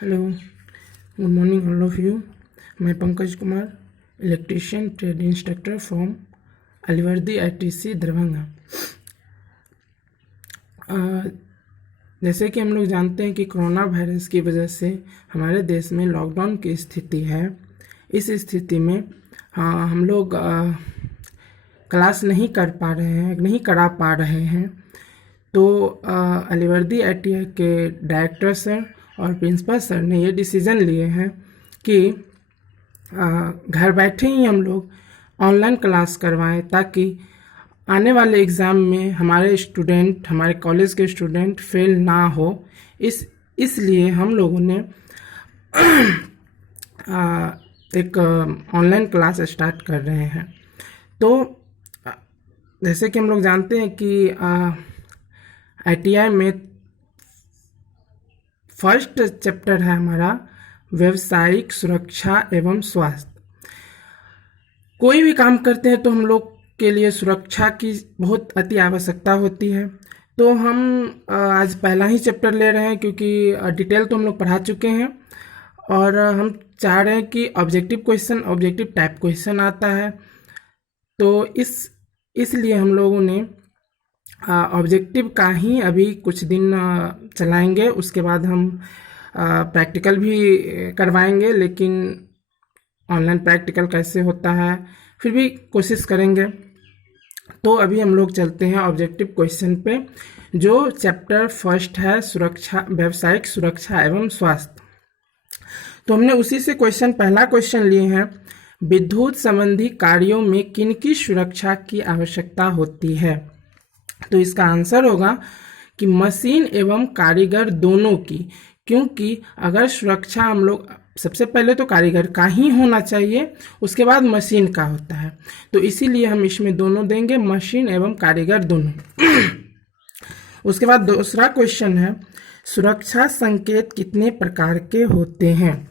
Hello, good morning all of you. मैं Pankaj Kumar, electrician trade instructor from Alivardi ITC Darbhanga. जैसे कि हम लोग जानते हैं कि कोरोना वायरस की वजह से हमारे देश में लॉकडाउन की स्थिति है। इस स्थिति में हम लोग क्लास नहीं करा पा रहे हैं। तो अलीवर्दी ITI के डायरेक्टर सर और प्रिंसिपल सर ने ये डिसीज़न लिए हैं कि घर बैठे ही हम लोग ऑनलाइन क्लास करवाएं, ताकि आने वाले एग्ज़ाम में हमारे कॉलेज के स्टूडेंट फेल ना हो। इसलिए हम लोगों ने एक ऑनलाइन क्लास स्टार्ट कर रहे हैं। तो जैसे कि हम लोग जानते हैं कि ITI में फर्स्ट चैप्टर है हमारा व्यावसायिक सुरक्षा एवं स्वास्थ्य। कोई भी काम करते हैं तो हम लोग के लिए सुरक्षा की बहुत अति आवश्यकता होती है। तो हम आज पहला ही चैप्टर ले रहे हैं, क्योंकि डिटेल तो हम लोग पढ़ा चुके हैं और हम चाह रहे हैं कि ऑब्जेक्टिव टाइप क्वेश्चन आता है। तो इसलिए हम लोगों ने ऑब्जेक्टिव का ही अभी कुछ दिन चलाएंगे, उसके बाद हम प्रैक्टिकल भी करवाएंगे। लेकिन ऑनलाइन प्रैक्टिकल कैसे होता है फिर भी कोशिश करेंगे। तो अभी हम लोग चलते हैं ऑब्जेक्टिव क्वेश्चन पे, जो चैप्टर फर्स्ट है व्यावसायिक सुरक्षा एवं स्वास्थ्य। तो हमने उसी से पहला क्वेश्चन लिए हैं, विद्युत संबंधी कार्यों में किनकी सुरक्षा की आवश्यकता होती है। तो इसका आंसर होगा कि मशीन एवं कारीगर दोनों की, क्योंकि अगर सुरक्षा हम लोग सबसे पहले तो कारीगर का ही होना चाहिए, उसके बाद मशीन का होता है। तो इसीलिए हम इसमें दोनों देंगे, मशीन एवं कारीगर दोनों। उसके बाद दूसरा क्वेश्चन है, सुरक्षा संकेत कितने प्रकार के होते हैं।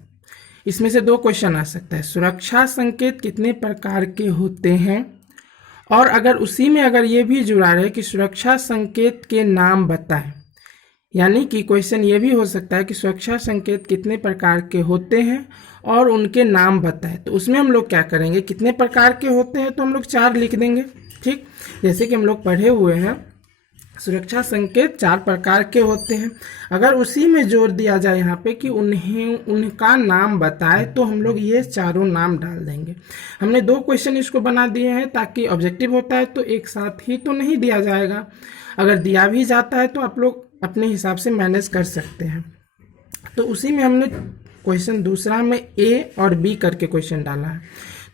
इसमें से दो क्वेश्चन आ सकता है, सुरक्षा संकेत कितने प्रकार के होते हैं, और अगर ये भी जुड़ा रहे कि सुरक्षा संकेत के नाम बताएं। यानी कि क्वेश्चन ये भी हो सकता है कि सुरक्षा संकेत कितने प्रकार के होते हैं और उनके नाम बताएं। तो उसमें हम लोग क्या करेंगे, कितने प्रकार के होते हैं तो हम लोग 4 लिख देंगे। ठीक, जैसे कि हम लोग पढ़े हुए हैं सुरक्षा संकेत 4 प्रकार के होते हैं। अगर उसी में जोर दिया जाए यहाँ पे कि उनका नाम बताए, तो हम लोग ये चारों नाम डाल देंगे। हमने 2 क्वेश्चन इसको बना दिए हैं, ताकि ऑब्जेक्टिव होता है तो एक साथ ही तो नहीं दिया जाएगा। अगर दिया भी जाता है तो आप लोग अपने हिसाब से मैनेज कर सकते हैं। तो उसी में हमने क्वेश्चन दूसरा में A और B करके क्वेश्चन डाला है।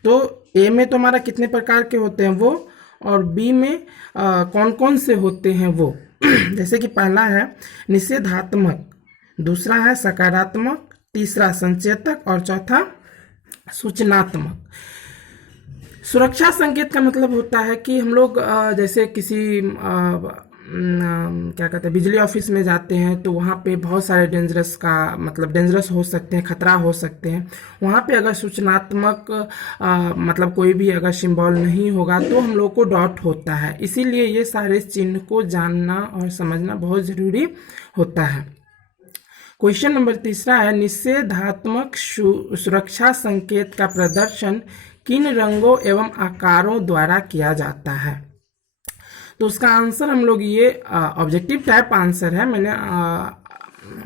तो A में तो हमारा कितने प्रकार के होते हैं वो, और B में कौन कौन से होते हैं वो। जैसे कि पहला है निषेधात्मक, दूसरा है सकारात्मक, तीसरा संचेतक और चौथा सूचनात्मक। सुरक्षा संकेत का मतलब होता है कि हम लोग जैसे किसी क्या कहते हैं बिजली ऑफिस में जाते हैं, तो वहाँ पे बहुत सारे डेंजरस हो सकते हैं, खतरा हो सकते हैं। वहाँ पे अगर सूचनात्मक मतलब कोई भी अगर सिंबल नहीं होगा तो हम लोग को डॉट होता है। इसीलिए ये सारे चिन्ह को जानना और समझना बहुत ज़रूरी होता है। क्वेश्चन नंबर तीसरा है, निषेधात्मक सुरक्षा संकेत का प्रदर्शन किन रंगों एवं आकारों द्वारा किया जाता है। तो उसका आंसर हम लोग ये ऑब्जेक्टिव टाइप आंसर है, मैंने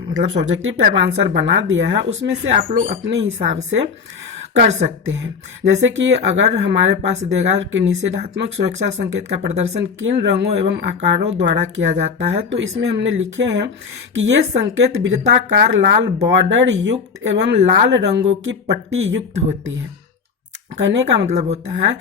मतलब ऑब्जेक्टिव टाइप आंसर बना दिया है, उसमें से आप लोग अपने हिसाब से कर सकते हैं। जैसे कि अगर हमारे पास देगा कि निषेधात्मक सुरक्षा संकेत का प्रदर्शन किन रंगों एवं आकारों द्वारा किया जाता है, तो इसमें हमने लिखे हैं कि ये संकेत वृत्ताकार लाल बॉर्डर युक्त एवं लाल रंगों की पट्टी युक्त होती है। कहने का मतलब होता है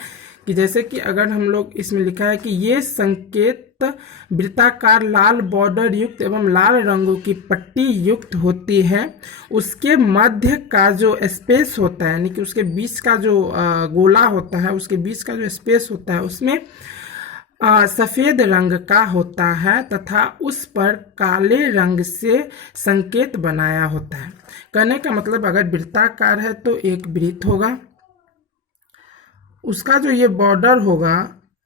कि जैसे कि अगर हम लोग इसमें लिखा है कि ये संकेत वृत्ताकार लाल बॉर्डर युक्त एवं लाल रंगों की पट्टी युक्त होती है, उसके मध्य का जो स्पेस होता है, यानी कि उसके बीच का जो गोला होता है, उसके बीच का जो स्पेस होता है, उसमें सफेद रंग का होता है तथा उस पर काले रंग से संकेत बनाया होता है। कहने का मतलब अगर वृत्ताकार है तो एक वृत्त होगा, उसका जो ये बॉर्डर होगा,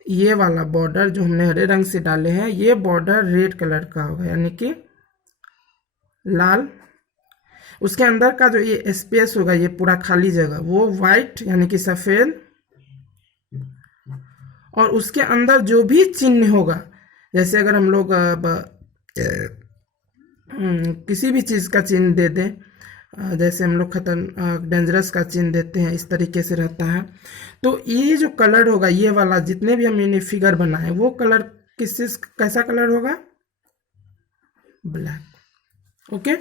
ये वाला बॉर्डर जो हमने हरे रंग से डाले हैं, ये बॉर्डर रेड कलर का होगा, यानी कि लाल। उसके अंदर का जो ये स्पेस होगा, ये पूरा खाली जगह, वो वाइट यानी कि सफ़ेद, और उसके अंदर जो भी चिन्ह होगा, जैसे अगर हम लोग किसी भी चीज़ का चिन्ह दे दें, जैसे हम लोग डेंजरस का चिन्ह देते हैं, इस तरीके से रहता है। तो ये जो कलर होगा, ये वाला जितने भी हमने फिगर बनाए, वो कलर कैसा कलर होगा? ब्लैक। ओके,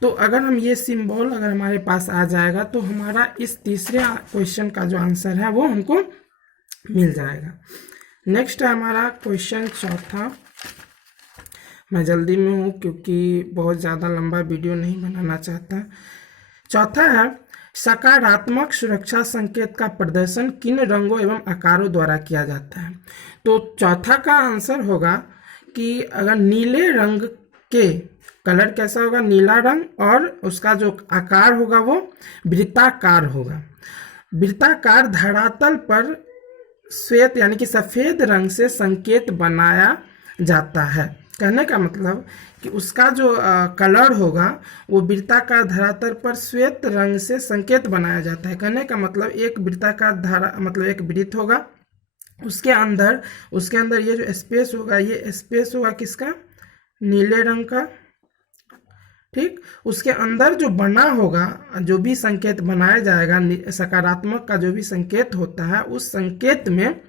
तो अगर हम ये सिंबल अगर हमारे पास आ जाएगा तो हमारा इस तीसरे क्वेश्चन का जो आंसर है वो हमको मिल जाएगा। नेक्स्ट है हमारा क्वेश्चन चौथा। मैं जल्दी में हूँ क्योंकि बहुत ज़्यादा लंबा वीडियो नहीं बनाना चाहता। चौथा है, सकारात्मक सुरक्षा संकेत का प्रदर्शन किन रंगों एवं आकारों द्वारा किया जाता है? तो चौथा का आंसर होगा कि अगर नीले रंग के कलर कैसा होगा? नीला रंग, और उसका जो आकार होगा वो वृत्ताकार होगा। वृत्ताकार धरातल पर श्वेत यानी कि सफ़ेद रंग से संकेत बनाया जाता है। कहने का मतलब कि उसका जो कलर होगा वो वृत्ताकार धरातल पर श्वेत रंग से संकेत बनाया जाता है। कहने का मतलब एक वृत्ताकार धारा मतलब एक वृत्त होगा, उसके अंदर ये जो स्पेस होगा, ये स्पेस होगा किसका? नीले रंग का। ठीक, उसके अंदर जो बना होगा, जो भी संकेत बनाया जाएगा, सकारात्मक का जो भी संकेत होता है, उस संकेत में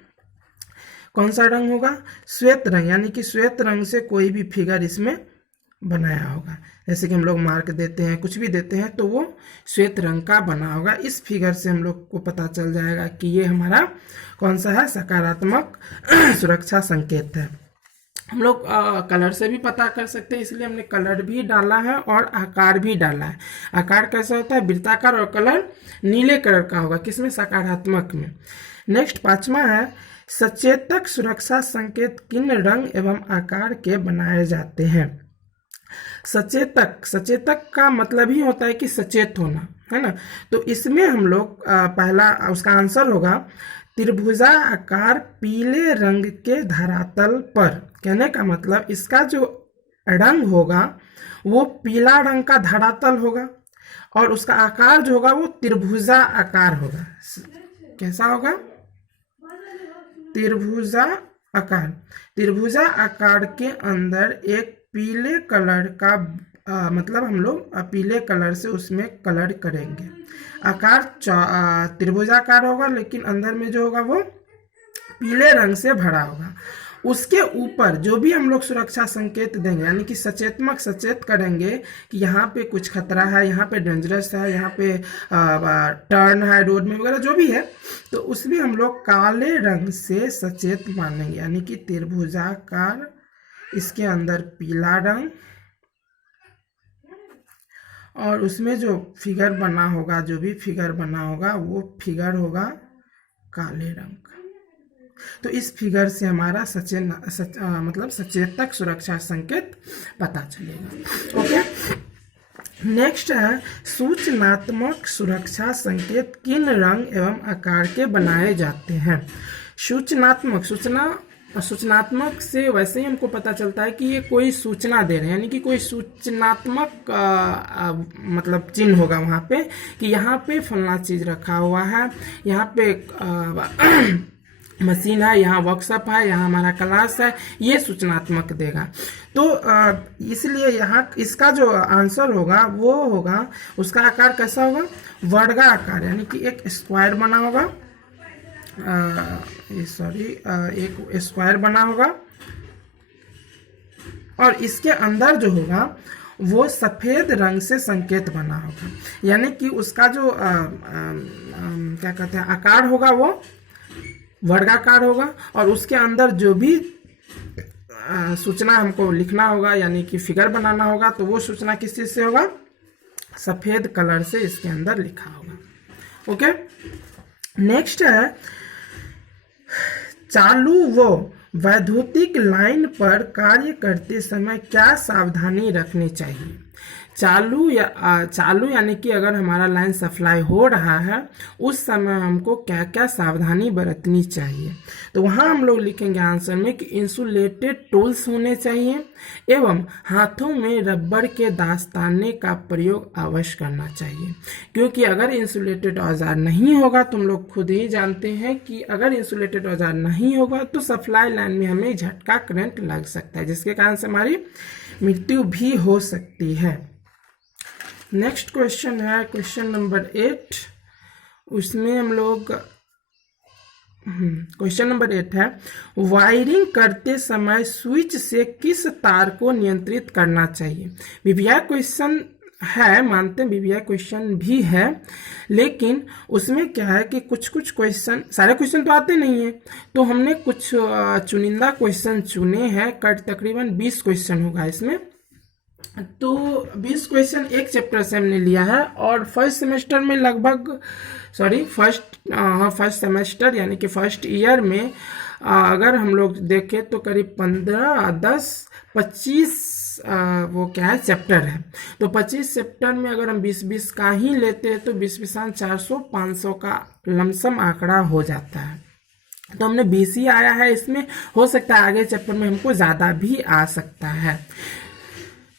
कौन सा रंग होगा? श्वेत रंग, यानी कि श्वेत रंग से कोई भी फिगर इसमें बनाया होगा। जैसे कि हम लोग मार्क देते हैं, कुछ भी देते हैं, तो वो श्वेत रंग का बना होगा। इस फिगर से हम लोग को पता चल जाएगा कि ये हमारा कौन सा है? सकारात्मक सुरक्षा संकेत है। हम लोग कलर से भी पता कर सकते हैं, इसलिए हमने कलर भी डाला है और आकार भी डाला है। आकार कैसा होता है? वृत्ताकार, और कलर नीले कलर का होगा, किसमें? सकारात्मक में। नेक्स्ट पांचवा है, सचेतक सुरक्षा संकेत किन रंग एवं आकार के बनाए जाते हैं? सचेतक का मतलब ही होता है कि सचेत होना, है ना। तो इसमें हम लोग पहला उसका आंसर होगा त्रिभुजा आकार पीले रंग के धरातल पर। कहने का मतलब इसका जो रंग होगा वो पीला रंग का धरातल होगा, और उसका आकार जो होगा वो त्रिभुजा आकार होगा। कैसा होगा? त्रिभुजा आकार। त्रिभुजा आकार के अंदर एक पीले कलर का मतलब हम लोग पीले कलर से उसमें कलर करेंगे। आकार त्रिभुजाकार होगा, लेकिन अंदर में जो होगा वो पीले रंग से भरा होगा। उसके ऊपर जो भी हम लोग सुरक्षा संकेत देंगे, यानी कि सचेत करेंगे कि यहाँ पे कुछ खतरा है, यहाँ पे डेंजरस है, यहाँ पे टर्न है रोड में वगैरह जो भी है, तो उसमें हम लोग काले रंग से सचेत मानेंगे। यानी कि त्रिभुजाकार, इसके अंदर पीला रंग, और उसमें जो फिगर बना होगा, जो भी फिगर बना होगा वो फिगर होगा काले रंग का। तो इस फिगर से हमारा मतलब सचेतक सुरक्षा संकेत पता चलेगा। ओके, नेक्स्ट है सूचनात्मक सुरक्षा संकेत किन रंग एवं आकार के बनाए जाते हैं? सूचनात्मक से वैसे ही हमको पता चलता है कि ये कोई सूचना दे रहे हैं, यानी कि कोई सूचनात्मक मतलब चिन्ह होगा वहाँ पे कि यहाँ पे फलना चीज़ रखा हुआ है, यहाँ पे मशीन है, यहाँ वर्कशॉप है, यहाँ हमारा क्लास है, ये सूचनात्मक देगा। तो इसलिए यहाँ इसका जो आंसर होगा वो होगा, उसका आकार कैसा होगा? वर्गाकार, यानी कि एक स्क्वायर बना होगा, एक स्क्वायर बना होगा, और इसके अंदर जो होगा वो सफ़ेद रंग से संकेत बना होगा। यानी कि उसका जो क्या कहते हैं आकार होगा वो वर्गाकार होगा, और उसके अंदर जो भी सूचना हमको लिखना होगा, यानी कि फिगर बनाना होगा, तो वो सूचना किस चीज़ से होगा? सफ़ेद कलर से इसके अंदर लिखा होगा। ओके, नेक्स्ट है चालू व वैद्युतिक लाइन पर कार्य करते समय क्या सावधानी रखनी चाहिए? चालू यानी कि अगर हमारा लाइन सप्लाई हो रहा है उस समय हमको क्या क्या सावधानी बरतनी चाहिए। तो वहाँ हम लोग लिखेंगे आंसर में कि इंसुलेटेड टूल्स होने चाहिए एवं हाथों में रबर के दास्ताने का प्रयोग अवश्य करना चाहिए, क्योंकि अगर इंसुलेटेड औजार नहीं होगा तो हम लोग खुद ही जानते हैं कि अगर इंसुलेटेड औजार नहीं होगा तो सप्लाई लाइन में हमें झटका करंट लग सकता है, जिसके कारण से हमारी मृत्यु भी हो सकती है। नेक्स्ट क्वेश्चन है क्वेश्चन नंबर 8। उसमें हम लोग क्वेश्चन नंबर 8 है, वायरिंग करते समय स्विच से किस तार को नियंत्रित करना चाहिए। बीबीआई क्वेश्चन है, मानते हैं बीबीआई क्वेश्चन भी है, लेकिन उसमें क्या है कि कुछ कुछ क्वेश्चन, सारे क्वेश्चन तो आते नहीं है, तो हमने कुछ चुनिंदा क्वेश्चन चुने हैं। तकरीबन 20 क्वेश्चन होगा इसमें। तो 20 क्वेश्चन एक चैप्टर से हमने लिया है और फर्स्ट सेमेस्टर में लगभग फर्स्ट सेमेस्टर यानी कि फर्स्ट ईयर में अगर हम लोग देखें तो करीब 15, 10, 25 वो क्या है चैप्टर है। तो 25 चैप्टर में अगर हम 20-20 का ही लेते हैं तो 20-20 400, 500 का लमसम आंकड़ा हो जाता है। तो हमने 20 ही आया है इसमें, हो सकता है आगे चैप्टर में हमको ज़्यादा भी आ सकता है।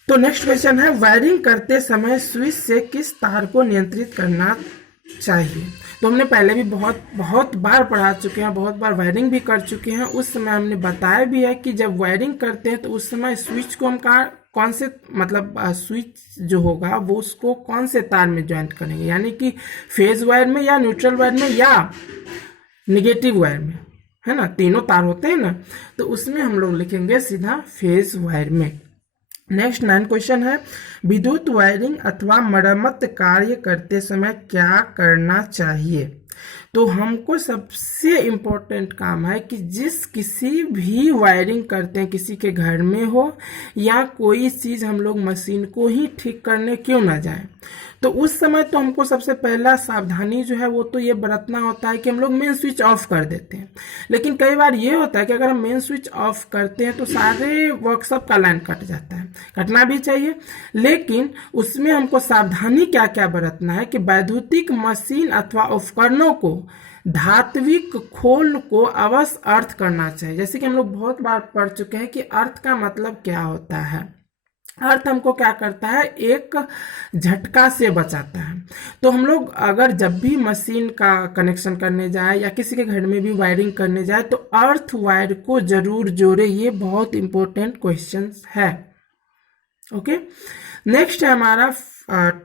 तो नेक्स्ट क्वेश्चन है, वायरिंग करते समय स्विच से किस तार को नियंत्रित करना चाहिए। तो हमने पहले भी बहुत बार पढ़ा चुके हैं, बहुत बार वायरिंग भी कर चुके हैं। उस समय हमने बताया भी है कि जब वायरिंग करते हैं तो उस समय स्विच को हम कौन से मतलब स्विच जो होगा वो उसको कौन से तार में ज्वाइंट करेंगे, यानी कि फेज वायर में या न्यूट्रल वायर में या निगेटिव वायर में, है ना, तीनों तार होते हैं ना, तो उसमें हम लोग लिखेंगे सीधा फेज वायर में। नेक्स्ट 9 क्वेश्चन है, विद्युत वायरिंग अथवा मरम्मत कार्य करते समय क्या करना चाहिए। तो हमको सबसे इम्पोर्टेंट काम है कि किसी भी वायरिंग करते हैं, किसी के घर में हो या कोई चीज़ हम लोग मशीन को ही ठीक करने क्यों ना जाए, तो उस समय तो हमको सबसे पहला सावधानी जो है वो तो ये बरतना होता है कि हम लोग मेन स्विच ऑफ कर देते हैं। लेकिन कई बार ये होता है कि अगर हम मेन स्विच ऑफ करते हैं तो सारे वर्कशॉप का लाइन कट जाता है, कटना भी चाहिए, लेकिन उसमें हमको सावधानी क्या क्या बरतना है कि वैद्युतिक मशीन अथवा उपकरणों को धात्विक खोल को अवश्य अर्थ करना चाहिए। जैसे कि हम लोग बहुत बार पढ़ चुके हैं कि अर्थ का मतलब क्या होता है। अर्थ हमको क्या करता है, एक झटका से बचाता है। तो हम लोग अगर जब भी मशीन का कनेक्शन करने जाए या किसी के घर में भी वायरिंग करने जाए तो अर्थ वायर को जरूर जोड़े, ये बहुत इंपॉर्टेंट क्वेश्चन है। ओके, नेक्स्ट है हमारा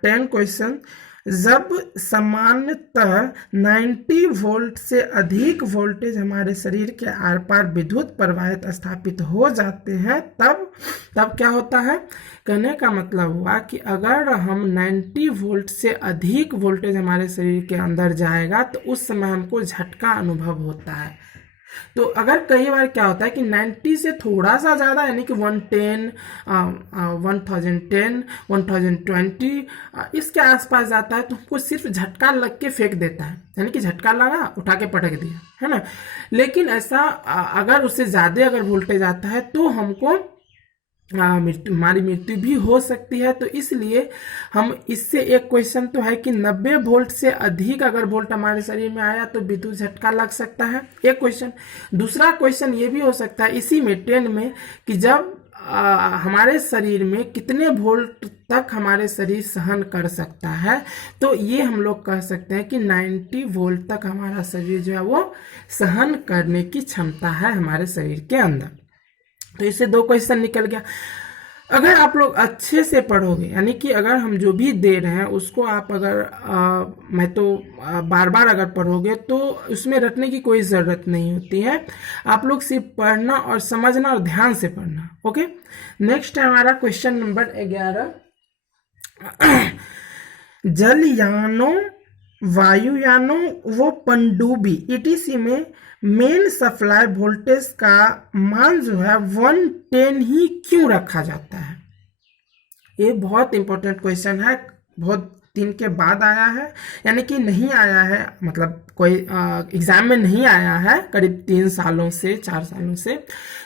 10 क्वेश्चन, जब सामान्यतः 90 वोल्ट से अधिक वोल्टेज हमारे शरीर के आर पार विद्युत प्रवाहित स्थापित हो जाते हैं तब क्या होता है। कहने का मतलब हुआ कि अगर हम 90 वोल्ट से अधिक वोल्टेज हमारे शरीर के अंदर जाएगा तो उस समय हमको झटका अनुभव होता है। तो अगर कई बार क्या होता है कि 90 से थोड़ा सा ज़्यादा यानी कि 110, 1010, 1020 इसके आसपास जाता है तो हमको सिर्फ झटका लग के फेंक देता है, यानी कि झटका लगा उठा के पटक दिया, है ना। लेकिन ऐसा अगर उससे ज़्यादा अगर वोल्टेज आता है तो हमको हमारी मृत्यु भी हो सकती है। तो इसलिए हम इससे एक क्वेश्चन तो है कि 90 वोल्ट से अधिक अगर वोल्ट हमारे शरीर में आया तो विद्युत झटका लग सकता है, एक क्वेश्चन। दूसरा क्वेश्चन ये भी हो सकता है इसी में 10 में कि जब हमारे शरीर में कितने वोल्ट तक हमारे शरीर सहन कर सकता है। तो ये हम लोग कह सकते हैं कि 90 वोल्ट तक हमारा शरीर जो है वो सहन करने की क्षमता है हमारे शरीर के अंदर। तो इससे 2 क्वेश्चन निकल गया। अगर आप लोग अच्छे से पढ़ोगे, यानी कि अगर हम जो भी दे रहे हैं उसको आप अगर मैं तो बार बार अगर पढ़ोगे तो उसमें रटने की कोई ज़रूरत नहीं होती है। आप लोग सिर्फ पढ़ना और समझना और ध्यान से पढ़ना। ओके, नेक्स्ट है हमारा क्वेश्चन नंबर 11, जलयानों, वायुयानों व पनडुब्बी ETC में मेन सप्लाई वोल्टेज का मान जो है 110 ही क्यों रखा जाता है। ये बहुत इंपॉर्टेंट क्वेश्चन है, बहुत 3 के बाद आया है, यानी कि नहीं आया है, मतलब कोई एग्जाम में नहीं आया है करीब 3 सालों से 4 सालों से,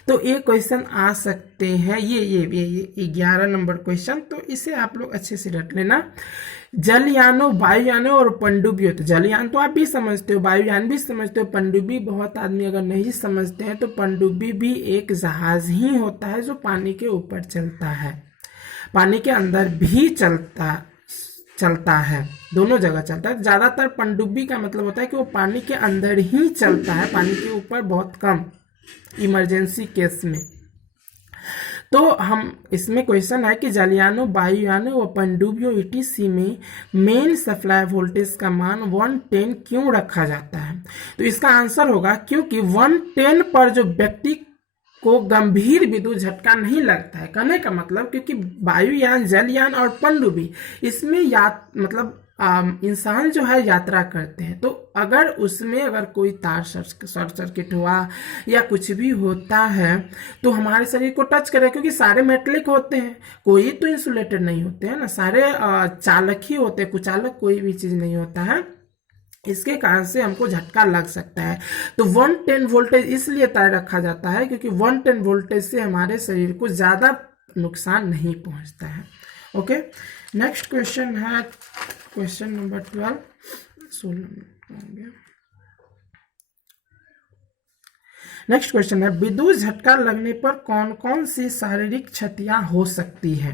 तो ये क्वेश्चन आ सकते हैं। ये 11 नंबर क्वेश्चन, तो इसे आप लोग अच्छे से रट लेना। जलयानों, वायुयानों और पनडुब्बी होते। जलयान तो आप भी समझते हो, वायुयान भी समझते हो, पनडुब्बी बहुत आदमी अगर नहीं समझते हैं तो पनडुब्बी भी एक जहाज ही होता है जो पानी के ऊपर चलता है, पानी के अंदर भी चलता है, दोनों जगह चलता है। ज्यादातर पनडुब्बी का मतलब होता है कि वो पानी के अंदर ही चलता है, पानी के ऊपर बहुत कम, इमरजेंसी केस में। तो हम इसमें क्वेश्चन है कि जलयानों, वायुयानों व पनडुब्बियों ETC में मेन सप्लाई वोल्टेज का मान 110 क्यों रखा जाता है? तो इसका आंसर होगा क्योंकि 110 पर जो व्यक्ति को गंभीर विद्युत झटका नहीं लगता है। कहने का मतलब क्योंकि वायुयान, जलयान और पनडुब्बी इसमें मतलब इंसान जो है यात्रा करते हैं, तो अगर उसमें अगर कोई तार शॉर्ट सर्किट हुआ या कुछ भी होता है तो हमारे शरीर को टच करे, क्योंकि सारे मेटलिक होते हैं, कोई तो इंसुलेटेड नहीं होते हैं ना, सारे चालक ही होते हैं, कुचालक कोई भी चीज नहीं होता है। इसके कारण से हमको झटका लग सकता है। तो 110 वोल्टेज इसलिए तय रखा जाता है क्योंकि 110 वोल्टेज से हमारे शरीर को ज्यादा नुकसान नहीं पहुंचता है। ओके, नेक्स्ट क्वेश्चन है क्वेश्चन नंबर 12, 16 नेक्स्ट क्वेश्चन है विद्युत झटका लगने पर कौन कौन सी शारीरिक क्षतियां हो सकती है?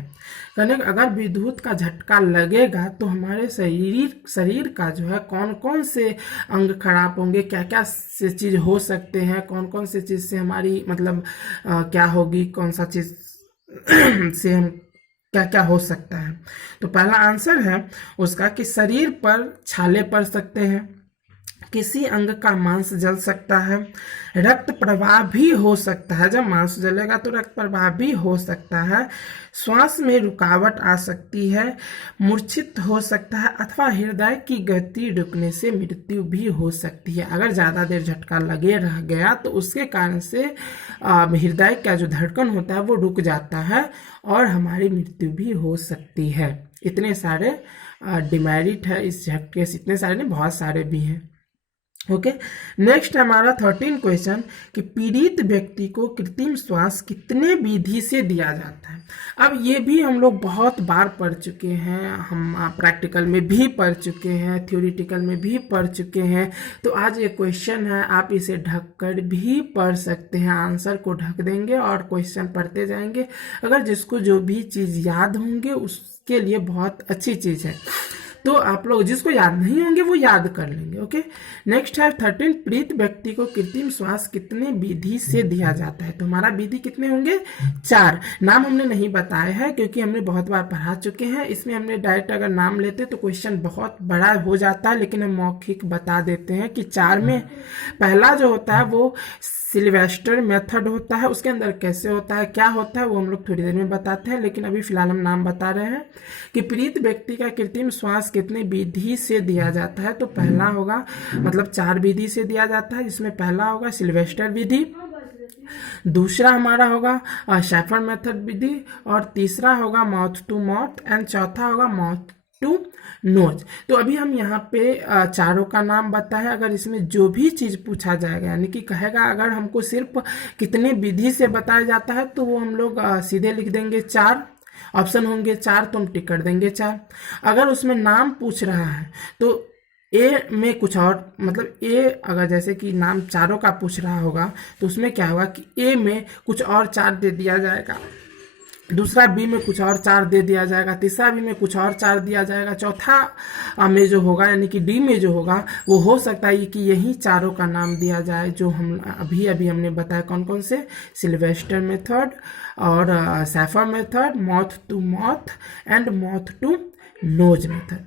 यानी अगर विद्युत का झटका लगेगा तो हमारे शरीर का जो है कौन कौन से अंग खराब होंगे, क्या क्या से चीज हो सकते हैं, कौन कौन से चीज से हमारी मतलब क्या होगी, कौन सा चीज से हम क्या क्या हो सकता है? तो पहला आंसर है उसका कि शरीर पर छाले पड़ सकते हैं, किसी अंग का मांस जल सकता है, रक्त प्रवाह भी हो सकता है, जब मांस जलेगा तो रक्त प्रवाह भी हो सकता है, श्वास में रुकावट आ सकती है, मूर्छित हो सकता है, अथवा हृदय की गति रुकने से मृत्यु भी हो सकती है। अगर ज़्यादा देर झटका लगे रह गया तो उसके कारण से हृदय का जो धड़कन होता है वो रुक जाता है और हमारी मृत्यु भी हो सकती है। इतने सारे डिमेरिट है इस झटके से, इतने सारे नहीं, बहुत सारे भी हैं। ओके, नेक्स्ट हमारा 13 क्वेश्चन कि पीड़ित व्यक्ति को कृत्रिम श्वास कितने विधि से दिया जाता है? अब ये भी हम लोग बहुत बार पढ़ चुके हैं, हम प्रैक्टिकल में भी पढ़ चुके हैं, थ्योरेटिकल में भी पढ़ चुके हैं। तो आज ये क्वेश्चन है, आप इसे ढक कर भी पढ़ सकते हैं, आंसर को ढक देंगे और क्वेश्चन पढ़ते जाएंगे। अगर जिसको जो भी चीज़ याद होंगे उसके लिए बहुत अच्छी चीज़ है, तो आप लोग जिसको याद नहीं होंगे वो याद कर लेंगे। ओके, नेक्स्ट है 13 पीड़ित व्यक्ति को कृत्रिम श्वास कितने विधि से दिया जाता है? तो हमारा विधि कितने होंगे? 4। नाम हमने नहीं बताए हैं क्योंकि हमने बहुत बार पढ़ा चुके हैं। इसमें हमने डायरेक्ट अगर नाम लेते तो क्वेश्चन बहुत बड़ा हो जाता है, लेकिन हम मौखिक बता देते हैं कि 4 में पहला जो होता है वो सिल्वेस्टर मेथड होता है। उसके अंदर कैसे होता है, क्या होता है, वो हम लोग थोड़ी देर में बताते हैं, लेकिन अभी फिलहाल हम नाम बता रहे हैं कि पीड़ित व्यक्ति का कृत्रिम श्वास कितने विधि से दिया जाता है। तो पहला होगा, मतलब 4 विधि से दिया जाता है, जिसमें पहला होगा सिल्वेस्टर विधि, दूसरा हमारा होगा शैफर मेथड विधि, और तीसरा होगा माउथ टू माउथ, एंड चौथा होगा माउथ टू नोज। तो अभी हम यहाँ पे चारों का नाम बताएं। अगर इसमें जो भी चीज पूछा जाएगा, यानी कि कहेगा अगर हमको सिर्फ कितने विधि से बताया जाता है, तो वो हम लोग सीधे लिख देंगे 4, ऑप्शन होंगे 4 तो हम टिक कर देंगे 4। अगर उसमें नाम पूछ रहा है तो ए में कुछ और, मतलब ए अगर जैसे कि नाम चारों का पूछ रहा होगा तो उसमें क्या होगा कि ए में कुछ और 4 दे दिया जाएगा, दूसरा बी में कुछ और 4 दे दिया जाएगा, तीसरा बी में कुछ और 4 दिया जाएगा, चौथा में जो होगा यानी कि डी में जो होगा वो हो सकता है कि यही चारों का नाम दिया जाए जो हम अभी हमने बताया कौन कौन से, सिल्वेस्टर मेथड और Schafer method, mouth to mouth and mouth to nose method.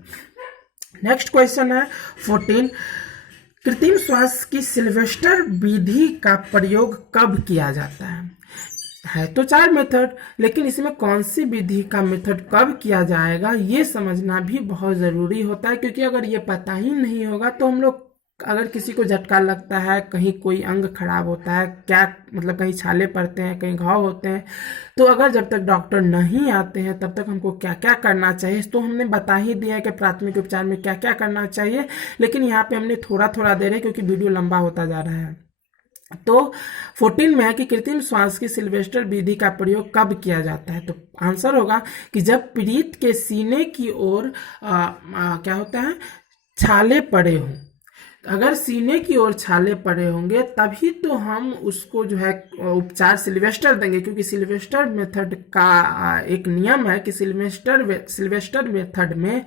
Next question है 14, कृत्रिम श्वास की सिल्वेस्टर विधि का प्रयोग कब किया जाता है तो 4 मेथड, लेकिन इसमें कौन सी विधि का मेथड कब किया जाएगा ये समझना भी बहुत ज़रूरी होता है, क्योंकि अगर ये पता ही नहीं होगा तो हम लोग अगर किसी को झटका लगता है, कहीं कोई अंग खराब होता है, क्या मतलब कहीं छाले पड़ते हैं, कहीं घाव होते हैं, तो अगर जब तक डॉक्टर नहीं आते हैं तब तक हमको क्या क्या करना चाहिए, तो हमने बता ही दिया है कि प्राथमिक उपचार में क्या क्या करना चाहिए, लेकिन यहाँ पे हमने थोड़ा थोड़ा दे रहे हैं क्योंकि वीडियो लंबा होता जा रहा है। तो 14 में है कि कृत्रिम श्वास की सिल्वेस्टर विधि का प्रयोग कब किया जाता है, तो आंसर होगा कि जब पीड़ित के सीने की ओर क्या होता है, छाले पड़े हों। अगर सीने की ओर छाले पड़े होंगे तभी तो हम उसको जो है उपचार सिल्वेस्टर देंगे, क्योंकि सिल्वेस्टर मेथड का एक नियम है कि सिल्वेस्टर मेथड में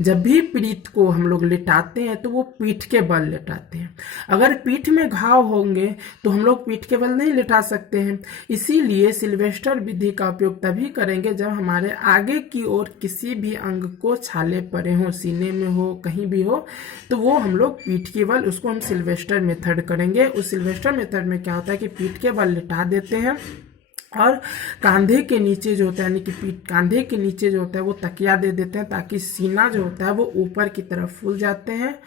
जब भी पीड़ित को हम लोग लिटाते हैं तो वो पीठ के बल लिटाते हैं। अगर पीठ में घाव होंगे तो हम लोग पीठ के बल नहीं लिटा सकते हैं, इसीलिए सिल्वेस्टर विधि का उपयोग तभी करेंगे जब हमारे आगे की ओर किसी भी अंग को छाले पड़े हों, सीने में हो, कहीं भी हो, तो वो हम लोग पीठ के बल, उसको हम सिल्वेस्टर मेथड करेंगे। उस सिल्वेस्टर मेथड में क्या होता है कि पीठ के बल लिटा देते हैं और कांधे के नीचे जो होता है, यानी कि पीठ कांधे के नीचे जो होता है वो तकिया दे देते हैं, ताकि सीना जो होता है वो ऊपर की तरफ फूल जाते हैं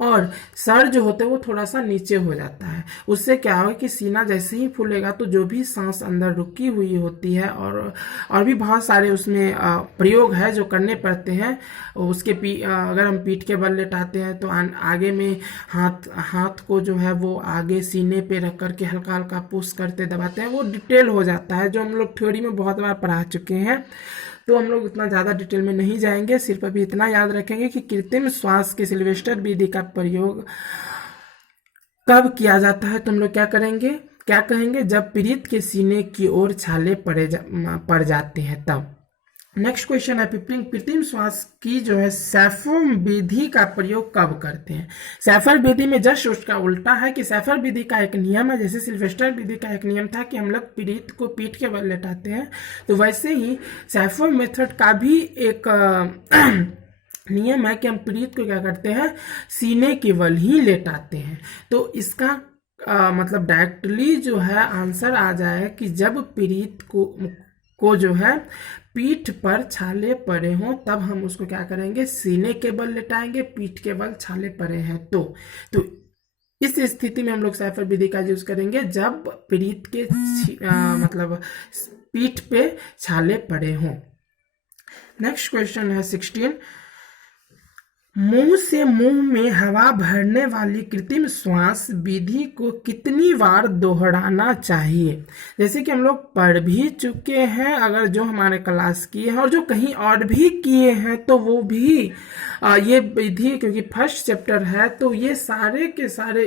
और सर जो होता है वो थोड़ा सा नीचे हो जाता है। उससे क्या होगा कि सीना जैसे ही फूलेगा तो जो भी सांस अंदर रुकी हुई होती है और भी बहुत सारे उसमें प्रयोग है जो करने पड़ते हैं। उसके अगर हम पीठ के बल लेटाते हैं तो आगे में हाथ को जो है वो आगे सीने पे रख करके हल्का हल्का पुश करते दबाते हैं, वो डिटेल हो जाता है जो हम लोग थ्योरी में बहुत बार पढ़ा चुके हैं, तो हम लोग उतना ज़्यादा डिटेल में नहीं जाएंगे। सिर्फ अभी इतना याद रखेंगे कि कृत्रिम श्वास की सिल्वेस्टर विधि का प्रयोग कब किया जाता है, तो हम लोग क्या कहेंगे, जब पीड़ित के सीने की ओर छाले पड़ जाते हैं तब। नेक्स्ट क्वेश्चन है 15, कृत्रिम श्वास की जो है सैफर विधि का प्रयोग कब करते हैं। सैफर विधि में जस्ट उसका उल्टा है कि सैफर विधि का एक नियम है, जैसे सिल्वेस्टर विधि का एक नियम था कि हम लोग पीड़ित को पीठ के बल लेटाते हैं, तो वैसे ही सैफर मेथड का भी एक नियम है कि हम पीड़ित को क्या करते हैं, सीने के बल ही लेटाते हैं। तो इसका मतलब डायरेक्टली जो है आंसर आ जाए कि जब पीड़ित को जो है पीठ पर छाले पड़े हों तब हम उसको क्या करेंगे, सीने के बल लेटाएंगे, पीठ के बल छाले पड़े हैं तो इस स्थिति में हम लोग सैफर विधि का यूज करेंगे जब पीड़ित के मतलब पीठ पे छाले पड़े हों। नेक्स्ट क्वेश्चन है 16, मुंह से मुंह में हवा भरने वाली कृत्रिम श्वास विधि को कितनी बार दोहराना चाहिए। जैसे कि हम लोग पढ़ भी चुके हैं, अगर जो हमारे क्लास किए हैं और जो कहीं और भी किए हैं तो वो भी ये विधि, क्योंकि फर्स्ट चैप्टर है तो ये सारे के सारे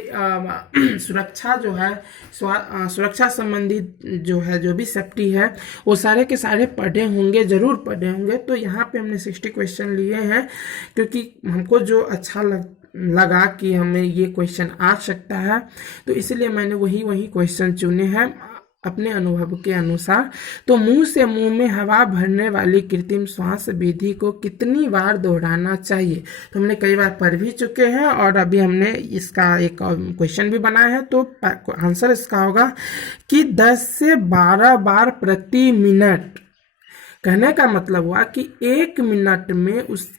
सुरक्षा जो है सुरक्षा संबंधी जो है, जो भी सेफ्टी है वो सारे के सारे पढ़े होंगे, जरूर पढ़े होंगे। तो यहाँ पे हमने 60 क्वेश्चन लिए हैं क्योंकि हमको जो अच्छा लगा कि हमें ये क्वेश्चन आ सकता है, तो इसलिए मैंने वही क्वेश्चन चुने हैं अपने अनुभव के अनुसार। तो मुंह से मुंह में हवा भरने वाली कृत्रिम श्वास विधि को कितनी बार दोहराना चाहिए, तो हमने कई बार पढ़ भी चुके हैं और अभी हमने इसका एक क्वेश्चन भी बनाया है। तो आंसर इसका होगा कि 10 से 12 बार प्रति मिनट। कहने का मतलब हुआ कि 1 मिनट में उस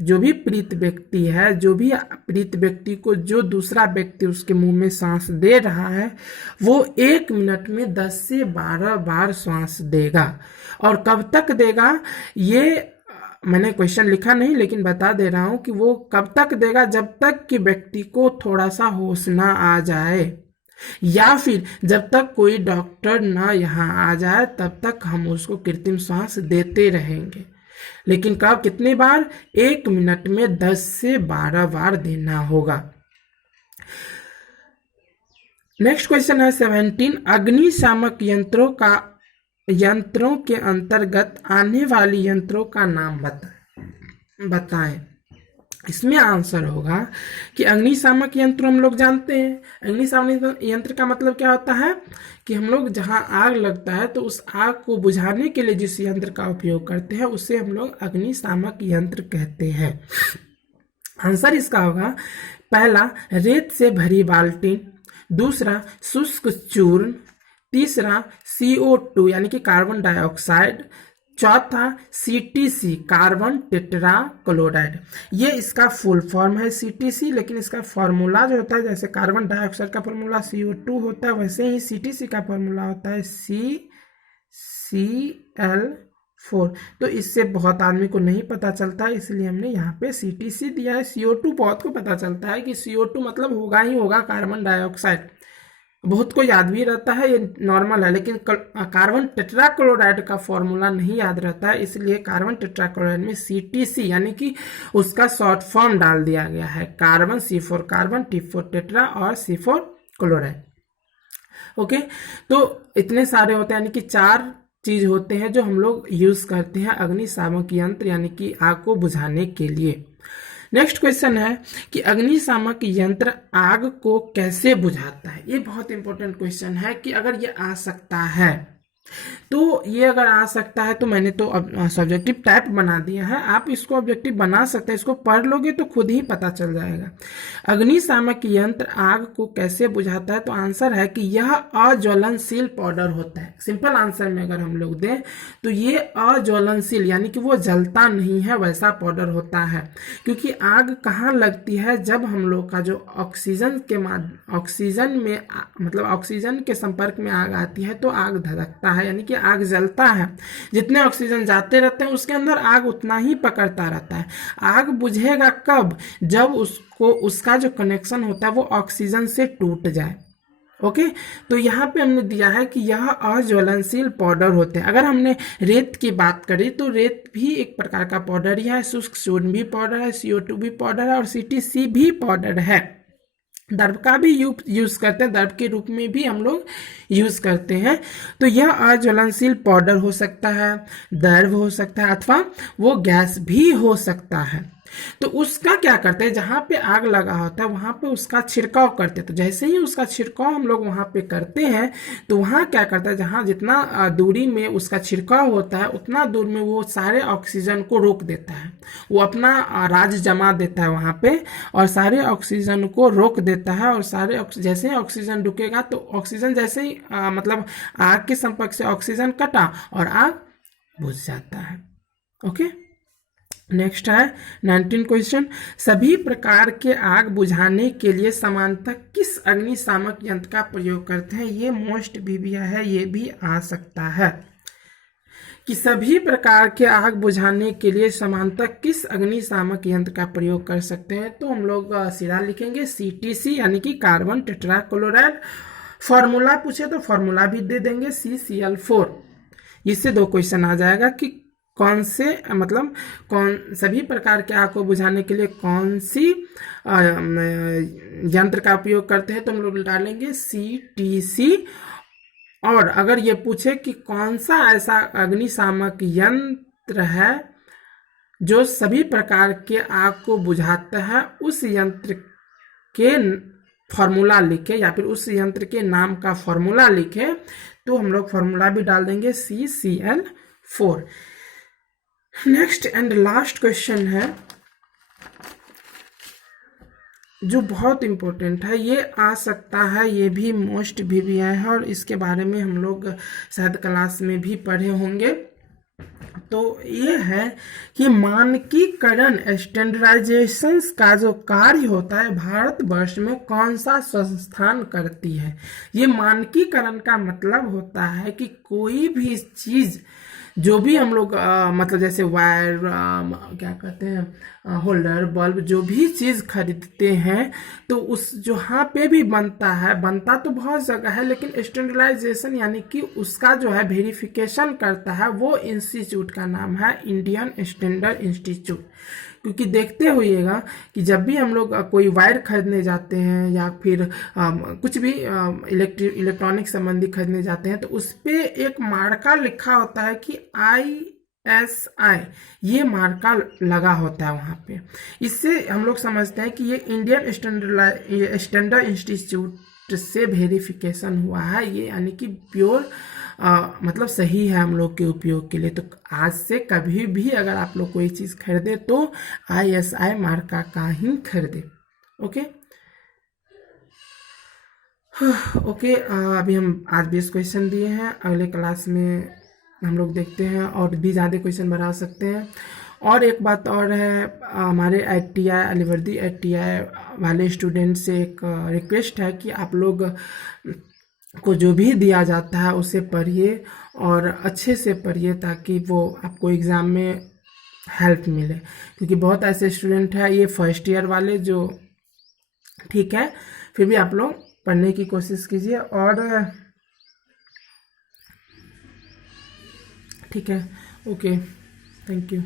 जो भी पीड़ित व्यक्ति है, जो भी पीड़ित व्यक्ति को जो दूसरा व्यक्ति उसके मुंह में सांस दे रहा है, वो 1 मिनट में 10 से 12 बार सांस देगा। और कब तक देगा ये मैंने क्वेश्चन लिखा नहीं, लेकिन बता दे रहा हूं कि वो कब तक देगा, जब तक कि व्यक्ति को थोड़ा सा होश ना आ जाए, या फिर जब तक कोई डॉक्टर ना यहाँ आ जाए तब तक हम उसको कृत्रिम श्वास देते रहेंगे। लेकिन कब, कितनी बार, 1 मिनट में 10 से 12 बार देना होगा। नेक्स्ट क्वेश्चन है 17, अग्निशामक यंत्रों के अंतर्गत आने वाली यंत्रों का नाम बताएं। इसमें आंसर होगा कि अग्निशामक यंत्र हम लोग जानते हैं। अग्निशामक यंत्र का मतलब क्या होता है कि हम लोग जहां आग लगता है तो उस आग को बुझाने के लिए जिस यंत्र का उपयोग करते हैं उसे हम लोग अग्निशामक यंत्र कहते हैं। आंसर इसका होगा पहला, रेत से भरी बाल्टी, दूसरा शुष्क चूर्ण, तीसरा CO2 यानी कि कार्बन डाइऑक्साइड, चौथा CTC, कार्बन टेट्रा क्लोराइड। ये इसका फुल फॉर्म है CTC, लेकिन इसका फॉर्मूला जो होता है, जैसे कार्बन डाइऑक्साइड का फॉर्मूला CO2 होता है, वैसे ही CTC का फॉर्मूला होता है CCl4। तो इससे बहुत आदमी को नहीं पता चलता है, इसलिए हमने यहाँ पे CTC दिया है। CO2 बहुत को पता चलता है कि CO2 मतलब होगा ही होगा कार्बन डाइऑक्साइड, बहुत को याद भी रहता है, ये नॉर्मल है, लेकिन कार्बन टेट्राक्लोराइड का फॉर्मूला नहीं याद रहता है, इसलिए कार्बन टेट्राक्लोराइड में CTC यानी कि उसका शॉर्ट फॉर्म डाल दिया गया है, carbon C4 carbon, T4 tetra और C4 क्लोराइड। ओके, तो इतने सारे होते हैं, यानी कि 4 चीज होते हैं जो हम लोग यूज करते हैं अग्निशामक यंत्र यानी कि आग को बुझाने के लिए। नेक्स्ट क्वेश्चन है कि अग्निशामक यंत्र आग को कैसे बुझाता है। ये बहुत इंपॉर्टेंट क्वेश्चन है कि अगर ये आ सकता है तो ये अगर आ सकता है तो मैंने तो अब सब्जेक्टिव टाइप बना दिया है, आप इसको ऑब्जेक्टिव बना सकते हैं, इसको पढ़ लोगे तो खुद ही पता चल जाएगा। अग्निशामक यंत्र आग को कैसे बुझाता है, तो आंसर है कि यह अज्वलनशील पाउडर होता है। सिंपल आंसर में अगर हम लोग दें तो ये अज्वलनशील यानी कि वो जलता नहीं है वैसा पाउडर होता है, क्योंकि आग कहाँ लगती है, जब हम लोग का जो ऑक्सीजन में मतलब ऑक्सीजन के संपर्क में आग आती है तो आग धधकता है, यानी कि आग जलता है। जितने ऑक्सीजन जाते रहते हैं उसके अंदर आग उतना ही पकड़ता रहता है। आग बुझेगा कब, जब उसका जो कनेक्शन होता है वो ऑक्सीजन से टूट जाए। ओके, तो यहाँ पे हमने दिया है कि यह अज्वलनशील पाउडर होते हैं। अगर हमने रेत की बात करी तो रेत भी एक प्रकार का पाउडर ही है, शुष्क चूर्ण भी पाउडर है, CO2 भी पाउडर है और CTC भी पाउडर है। दर्भ का भी यूज करते हैं, दर्भ के रूप में भी हम लोग यूज करते हैं। तो यह अज्वलनशील पाउडर हो सकता है, दर्भ हो सकता है, अथवा वो गैस भी हो सकता है। तो उसका क्या करते हैं, जहां पे आग लगा होता है वहां पे उसका छिड़काव करते हैं। तो जैसे ही उसका छिड़काव हम लोग वहां पे करते हैं तो वहां क्या करता है, जहां जितना दूरी में उसका छिड़काव होता है उतना दूर में वो सारे ऑक्सीजन को रोक देता है, वो अपना राज जमा देता है वहां पे और सारे ऑक्सीजन को रोक देता है। और सारे जैसे ही ऑक्सीजन रुकेगा तो ऑक्सीजन जैसे ही मतलब आग के संपर्क से ऑक्सीजन कटा और आग बुझ जाता है। ओके, नेक्स्ट है 19 क्वेश्चन, सभी प्रकार के आग बुझाने के लिए सामान्यतः किस अग्निशामक यंत्र का प्रयोग करते हैं। ये मोस्ट भी है, ये भी आ सकता है कि सभी प्रकार के आग बुझाने के लिए सामान्यतः किस अग्निशामक यंत्र का प्रयोग कर सकते हैं। तो हम लोग सीधा लिखेंगे CTC यानी कि कार्बन टेट्राक्लोराइड। फॉर्मूला पूछे तो फॉर्मूला भी दे देंगे CCl4। इससे 2 क्वेश्चन आ जाएगा कि कौन से मतलब कौन सभी प्रकार के आग को बुझाने के लिए कौन सी यंत्र का उपयोग करते हैं, तो हम लोग डालेंगे CTC। और अगर ये पूछे कि कौन सा ऐसा अग्निशामक यंत्र है जो सभी प्रकार के आग को बुझाता है, उस यंत्र के फॉर्मूला लिखे या फिर उस यंत्र के नाम का फॉर्मूला लिखे, तो हम लोग फॉर्मूला भी डाल देंगे CCl4। Next and last question है जो बहुत इंपॉर्टेंट है, ये आ सकता है, ये भी मोस्ट भी आया है और इसके बारे में हम लोग शायद क्लास में भी पढ़े होंगे। तो ये है कि मानकीकरण स्टैंडर्डाइजेशन का जो कार्य होता है भारतवर्ष में कौन सा संस्थान करती है। ये मानकीकरण का मतलब होता है कि कोई भी चीज जो भी हम लोग मतलब जैसे वायर क्या कहते हैं होल्डर बल्ब जो भी चीज़ खरीदते हैं तो उस जहाँ पे भी बनता तो बहुत जगह है, लेकिन स्टैंडर्डाइजेशन यानी कि उसका जो है वेरिफिकेशन करता है वो इंस्टीट्यूट का नाम है इंडियन स्टैंडर्ड इंस्टीट्यूट। क्योंकि देखते होइएगा कि जब भी हम लोग कोई वायर खरीदने जाते हैं या फिर कुछ भी इलेक्ट्रॉनिक संबंधी खरीदने जाते हैं तो उस पे एक मार्का लिखा होता है कि ISI, ये मार्का लगा होता है वहाँ पे। इससे हम लोग समझते हैं कि ये इंडियन स्टैंडर्ड इंस्टीट्यूट से वेरिफिकेशन हुआ है, ये यानी कि प्योर मतलब सही है हम लोग के उपयोग के लिए। तो आज से कभी भी अगर आप लोग कोई चीज़ खरीदे तो ISI मार्का का ही खरीदे। ओके ओके, अभी हम आज 20 क्वेश्चन दिए हैं, अगले क्लास में हम लोग देखते हैं और भी ज़्यादा क्वेश्चन बना सकते हैं। और एक बात और है, हमारे ITI अलीवर्दी ITI वाले स्टूडेंट से एक रिक्वेस्ट है कि आप लोग को जो भी दिया जाता है उसे पढ़िए और अच्छे से पढ़िए, ताकि वो आपको एग्ज़ाम में हेल्प मिले। क्योंकि बहुत ऐसे स्टूडेंट हैं, ये फर्स्ट ईयर वाले, जो ठीक है, फिर भी आप लोग पढ़ने की कोशिश कीजिए। और ठीक है, ओके, थैंक यू।